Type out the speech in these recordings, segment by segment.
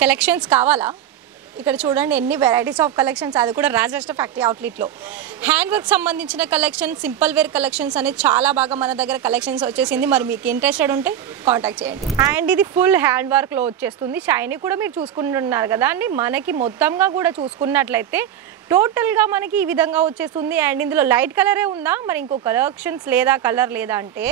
Collections కావాలా? ఇక్కడ చూడండి ఎన్ని వెరైటీస్ ఆఫ్ కలెక్షన్స్, అది కూడా రాజలక్ష్మి ఫ్యాక్టరీ అవుట్లెట్లో. హ్యాండ్ వర్క్ సంబంధించిన కలెక్షన్, సింపుల్ వేర్ కలెక్షన్స్ అనేది చాలా బాగా మన దగ్గర కలెక్షన్స్ వచ్చేసింది. మరి మీకు ఇంట్రెస్టెడ్ ఉంటే కాంటాక్ట్ చేయండి. అండ్ ఇది ఫుల్ హ్యాండ్ వర్క్లో వచ్చేస్తుంది. షైనీ కూడా మీరు చూసుకుంటున్నారు కదా అండి. మనకి మొత్తంగా కూడా చూసుకున్నట్లయితే టోటల్గా మనకి ఈ విధంగా వచ్చేస్తుంది. అండ్ ఇందులో లైట్ కలరే ఉందా, మరి ఇంకో కలెక్షన్స్ లేదా, కలర్ లేదా అంటే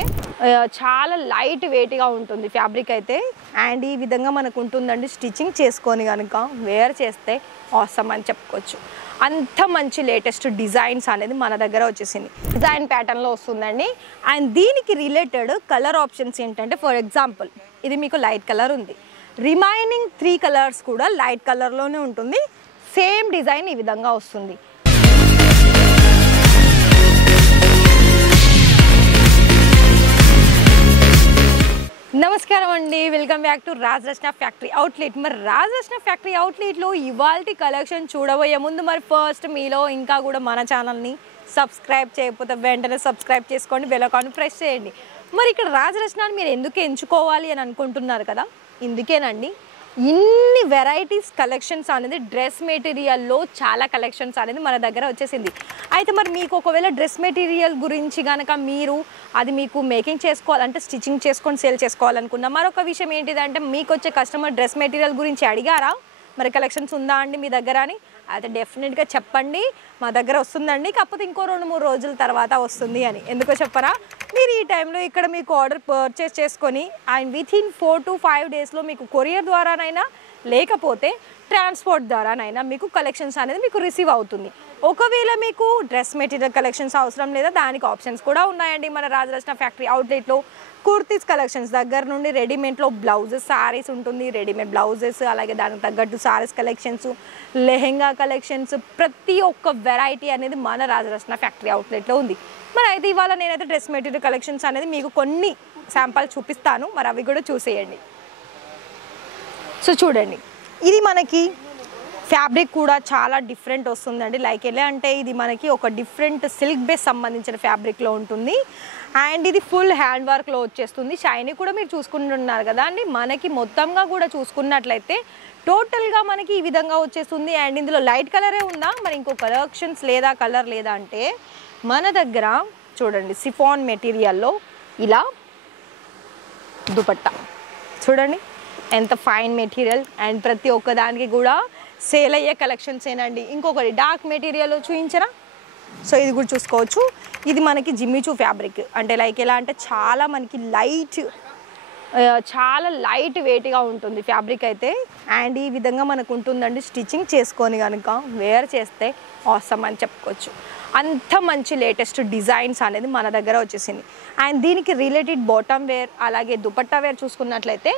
చాలా లైట్ వెయిట్గా ఉంటుంది ఫ్యాబ్రిక్ అయితే. అండ్ ఈ విధంగా మనకు ఉంటుందండి. స్టిచ్చింగ్ చేసుకొని కనుక వేర్ చేస్తే ఆసమ్ అని చెప్పుకోవచ్చు. అంత మంచి లేటెస్ట్ డిజైన్స్ అనేది మన దగ్గర వచ్చేసింది. డిజైన్ ప్యాటర్న్లో వస్తుందండి. అండ్ దీనికి రిలేటెడ్ కలర్ ఆప్షన్స్ ఏంటంటే, ఫర్ ఎగ్జాంపుల్ ఇది మీకు లైట్ కలర్ ఉంది, రిమైనింగ్ 3 కలర్స్ కూడా లైట్ కలర్లోనే ఉంటుంది. సేమ్ డిజైన్ ఈ విధంగా వస్తుంది. నమస్కారం అండి, welcome back to Rajalakshmi factory outlet. మరి రాజలక్ష్మి ఫ్యాక్టరీ అవుట్లెట్లో ఇవాల్టి కలెక్షన్ చూడబోయే ముందు మరి ఫస్ట్ మీలో ఇంకా కూడా మన ఛానల్ని సబ్స్క్రైబ్ చేయకపోతే వెంటనే సబ్స్క్రైబ్ చేసుకోండి, బెల్ ఐకాన్ ప్రెస్ చేయండి. మరి ఇక్కడ రాజలక్ష్మి మీరు ఎందుకు ఎంచుకోవాలి అని అనుకుంటున్నారు కదా, ఇందుకేనండి. ఇన్ని వెరైటీస్ కలెక్షన్స్ అనేది డ్రెస్ మెటీరియల్లో చాలా కలెక్షన్స్ అనేది మన దగ్గర వచ్చేసింది. అయితే మరి మీకు ఒకవేళ డ్రెస్ మెటీరియల్ గురించి కనుక మీరు అది మీకు మేకింగ్ చేసుకోవాలంటే స్టిచ్చింగ్ చేసుకొని సేల్ చేసుకోవాలనుకున్నా, మరొక విషయం ఏంటిదంటే మీకు వచ్చే కస్టమర్ డ్రెస్ మెటీరియల్ గురించి అడిగారా మరి కలెక్షన్స్ ఉందా అండి మీ దగ్గర అని, అయితే డెఫినెట్గా చెప్పండి, మా దగ్గర వస్తుందండి, కాకపోతే ఇంకో 2-3 రోజుల తర్వాత వస్తుంది అని. ఎందుకో చెప్పరా, మీరు ఈ టైంలో ఇక్కడ మీకు ఆర్డర్ పర్చేస్ చేసుకొని అండ్ వితిన్ 4 to 5 డేస్లో మీకు కొరియర్ ద్వారానైనా లేకపోతే ట్రాన్స్పోర్ట్ ద్వారానైనా మీకు కలెక్షన్స్ అనేది మీకు రిసీవ్ అవుతుంది. ఒకవేళ మీకు డ్రెస్ మెటీరియల్ కలెక్షన్స్ అవసరం లేదా, దానికి ఆప్షన్స్ కూడా ఉన్నాయండి మన రాజలక్ష్మి ఫ్యాక్టరీ అవుట్లెట్లో. కుర్తీస్ కలెక్షన్స్ దగ్గర నుండి రెడీమేడ్లో బ్లౌజెస్, శారీస్ ఉంటుంది, రెడీమేడ్ బ్లౌజెస్, అలాగే దానికి తగ్గట్టు శారీస్ కలెక్షన్స్, లెహెంగా కలెక్షన్స్, ప్రతి ఒక్క వెరైటీ అనేది మన రాజలక్ష్మి ఫ్యాక్టరీ అవుట్లెట్లో ఉంది. మరి అయితే ఇవాళ నేనైతే డ్రెస్ మెటీరియల్ కలెక్షన్స్ అనేది మీకు కొన్ని శాంపుల్ చూపిస్తాను, మరి అవి కూడా చూసేయండి. సో చూడండి, ఇది మనకి ఫ్యాబ్రిక్ కూడా చాలా డిఫరెంట్ వస్తుందండి. లైక్ ఎలా అంటే ఇది మనకి ఒక డిఫరెంట్ సిల్క్ బేస్ సంబంధించిన ఫ్యాబ్రిక్లో ఉంటుంది. అండ్ ఇది ఫుల్ హ్యాండ్ వర్క్లో వచ్చేస్తుంది. షైనీ కూడా మీరు చూసుకుంటున్నారు కదా అండి. మనకి మొత్తంగా కూడా చూసుకున్నట్లయితే టోటల్గా మనకి ఈ విధంగా వచ్చేస్తుంది. అండ్ ఇందులో లైట్ కలరే ఉందా, మరి ఇంకో కలెక్షన్స్ లేదా, కలర్ లేదా అంటే మన దగ్గర చూడండి సిఫాన్ మెటీరియల్లో ఇలా దుపట్టా చూడండి ఎంత ఫైన్ మెటీరియల్. అండ్ ప్రతి ఒక్కదానికి కూడా సేల్ అయ్యే కలెక్షన్స్ ఏనండి. ఇంకొకటి డార్క్ మెటీరియల్ చూపించరా, సో ఇది కూడా చూసుకోవచ్చు. ఇది మనకి జిమ్మిచూ ఫ్యాబ్రిక్, అంటే లైక్ ఎలా అంటే చాలా మనకి చాలా లైట్ వెయిట్గా ఉంటుంది ఫ్యాబ్రిక్ అయితే. అండ్ ఈ విధంగా మనకు ఉంటుందండి. స్టిచ్చింగ్ చేసుకొని కనుక వేర్ చేస్తే ఆసమ్ అని చెప్పుకోవచ్చు. అంత మంచి లేటెస్ట్ డిజైన్స్ అనేది మన దగ్గర వచ్చేసింది. అండ్ దీనికి రిలేటెడ్ బాటమ్ వేర్ అలాగే దుపట్టా వేర్ చూసుకున్నట్లయితే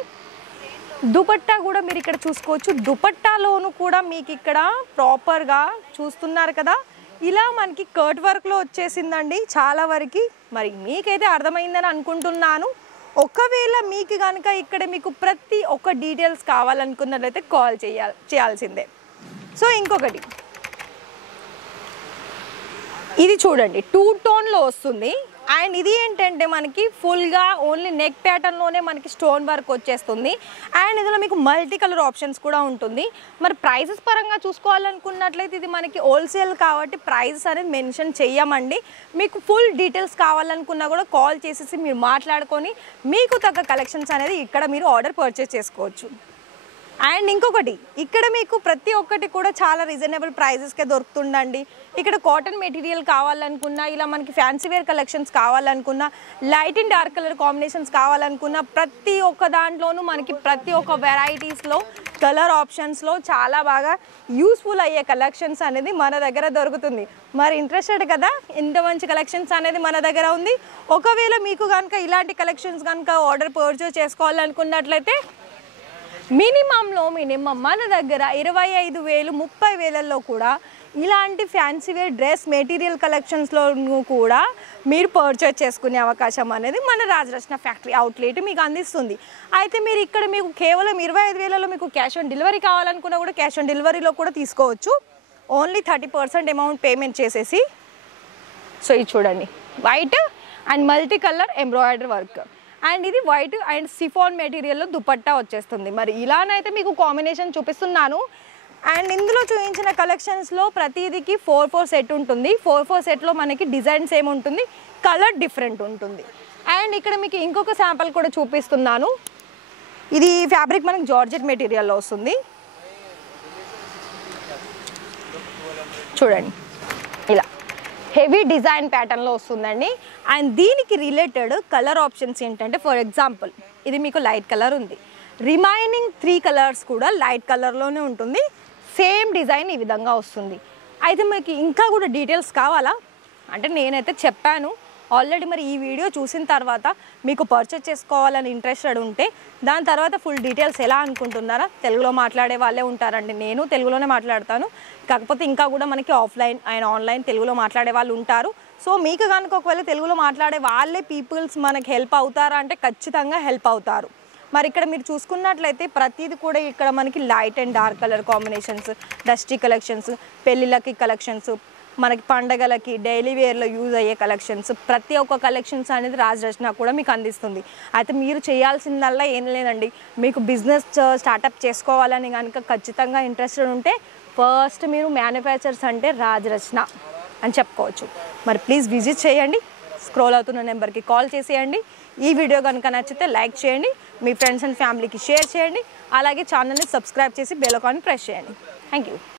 దుపట్టా కూడా మీరు ఇక్కడ చూసుకోవచ్చు. దుపట్టాలోను కూడా మీకు ఇక్కడ ప్రాపర్గా చూస్తున్నారు కదా, ఇలా మనకి కర్ట్ వర్క్లో వచ్చేసిందండి చాలా వరకు. మరి మీకైతే అర్థమైందని అనుకుంటున్నాను. ఒకవేళ మీకు కనుక ఇక్కడ మీకు ప్రతి ఒక్క డీటెయిల్స్ కావాలనుకున్నట్లయితే కాల్ చేయాల్సిందే. సో ఇంకొకటి ఇది చూడండి 2 టోన్లో వస్తుంది. అండ్ ఇది ఏంటంటే మనకి ఫుల్గా ఓన్లీ నెక్ ప్యాటర్న్లోనే మనకి స్టోన్ వర్క్ వచ్చేస్తుంది. అండ్ ఇందులో మీకు మల్టీ కలర్ ఆప్షన్స్ కూడా ఉంటుంది. మరి ప్రైసెస్ పరంగా చూసుకోవాలనుకున్నట్లయితే ఇది మనకి హోల్సేల్ కాబట్టి ప్రైసెస్ అనేది మెన్షన్ చెయ్యమండి. మీకు ఫుల్ డీటెయిల్స్ కావాలనుకున్నా కూడా కాల్ చేసేసి మీరు మాట్లాడుకొని మీకు తగ్గ కలెక్షన్స్ అనేది ఇక్కడ మీరు ఆర్డర్ పర్చేస్ చేసుకోవచ్చు. అండ్ ఇంకొకటి ఇక్కడ మీకు ప్రతి ఒక్కటి కూడా చాలా రీజనబుల్ ప్రైజెస్కే దొరుకుతుందండి. ఇక్కడ కాటన్ మెటీరియల్ కావాలనుకున్నా, ఇలా మనకి ఫ్యాన్సీ వేర్ కలెక్షన్స్ కావాలనుకున్నా, light and dark colour combinations కావాలనుకున్నా, ప్రతి ఒక్క దాంట్లోనూ మనకి ప్రతి ఒక్క వెరైటీస్లో కలర్ ఆప్షన్స్లో చాలా బాగా యూస్ఫుల్ అయ్యే కలెక్షన్స్ అనేది మన దగ్గర దొరుకుతుంది. మరి ఇంట్రెస్టెడ్ కదా, ఎంత మంచి కలెక్షన్స్ అనేది మన దగ్గర ఉంది. ఒకవేళ మీకు కనుక ఇలాంటి కలెక్షన్స్ కనుక ఆర్డర్ పర్చేస్ చేసుకోవాలనుకున్నట్లయితే మినిమం మన దగ్గర 25,000 30,000లో కూడా ఇలాంటి ఫ్యాన్సీ వేర్ డ్రెస్ మెటీరియల్ కలెక్షన్స్లో కూడా మీరు పర్చేస్ చేసుకునే అవకాశం అనేది మన రాజలక్ష్మి ఫ్యాక్టరీ అవుట్లెట్ మీకు అందిస్తుంది. అయితే మీరు ఇక్కడ మీకు కేవలం 25,000లో మీకు క్యాష్ ఆన్ డెలివరీ కావాలనుకున్నా కూడా క్యాష్ ఆన్ డెలివరీలో కూడా తీసుకోవచ్చు. ఓన్లీ 30% అమౌంట్ పేమెంట్ చేసేసి. సో ఇది చూడండి white and multi colour embroidery work. And ఇది వైట్ అండ్ సిఫాన్ మెటీరియల్లో దుపట్టా వచ్చేస్తుంది. మరి ఇలానైతే మీకు కాంబినేషన్ చూపిస్తున్నాను. అండ్ ఇందులో చూపించిన కలెక్షన్స్లో ప్రతిదీకి 4/4 సెట్ ఉంటుంది. 4/4 సెట్లో మనకి డిజైన్ సేమ్ ఉంటుంది, కలర్ డిఫరెంట్ ఉంటుంది. అండ్ ఇక్కడ మీకు ఇంకొక శాంపుల్ కూడా చూపిస్తున్నాను. ఇది ఫ్యాబ్రిక్ మనకి జార్జెట్ మెటీరియల్లో వస్తుంది. చూడండి, ఇలా హెవీ డిజైన్ ప్యాటర్న్లో వస్తుందండి. అండ్ దీనికి రిలేటెడ్ కలర్ ఆప్షన్స్ ఏంటంటే, ఫర్ ఎగ్జాంపుల్ ఇది మీకు లైట్ కలర్ ఉంది, రిమైనింగ్ 3 కలర్స్ కూడా లైట్ కలర్లోనే ఉంటుంది. సేమ్ డిజైన్ ఈ విధంగా వస్తుంది. అయితే మీకు ఇంకా కూడా డీటెయిల్స్ కావాలా అంటే నేనైతే చెప్పాను ఆల్రెడీ. మరి ఈ వీడియో చూసిన తర్వాత మీకు పర్చేస్ చేసుకోవాలని ఇంట్రెస్టెడ్ ఉంటే దాని తర్వాత ఫుల్ డీటెయిల్స్ ఎలా అనుకుంటున్నారా, తెలుగులో మాట్లాడే వాళ్ళే ఉంటారండి. నేను తెలుగులోనే మాట్లాడతాను, కాకపోతే ఇంకా కూడా మనకి ఆఫ్లైన్ అండ్ ఆన్లైన్ తెలుగులో మాట్లాడే వాళ్ళు ఉంటారు. సో మీకు కనుక ఒకవేళ తెలుగులో మాట్లాడే వాళ్ళే పీపుల్స్ మనకి హెల్ప్ అవుతారా అంటే ఖచ్చితంగా హెల్ప్ అవుతారు. మరి ఇక్కడ మీరు చూసుకున్నట్లయితే ప్రతిది కూడా ఇక్కడ మనకి light and dark colour combinations, dusty collections, పెళ్ళిళ్ళకి కలెక్షన్స్, మనకి పండగలకి డైలీ వేర్లో యూజ్ అయ్యే కలెక్షన్స్, ప్రతి ఒక్క కలెక్షన్స్ అనేది రాజరచన కూడా మీకు అందిస్తుంది. అయితే మీరు చేయాల్సిందల్లా ఏం లేదండి, మీకు బిజినెస్ స్టార్టప్ చేసుకోవాలని కనుక ఖచ్చితంగా ఇంట్రెస్టెడ్ ఉంటే ఫస్ట్ మీరు మ్యానుఫ్యాక్చర్స్ అంటే రాజరచన అని చెప్పుకోవచ్చు. మరి ప్లీజ్ విజిట్ చేయండి, స్క్రోల్ అవుతున్న నెంబర్కి కాల్ చేసేయండి. ఈ వీడియో కనుక నచ్చితే లైక్ చేయండి, మీ ఫ్రెండ్స్ అండ్ ఫ్యామిలీకి షేర్ చేయండి, అలాగే ఛానల్ని సబ్స్క్రైబ్ చేసి బెల్ ఐకాన్ ప్రెస్ చేయండి. Thank you.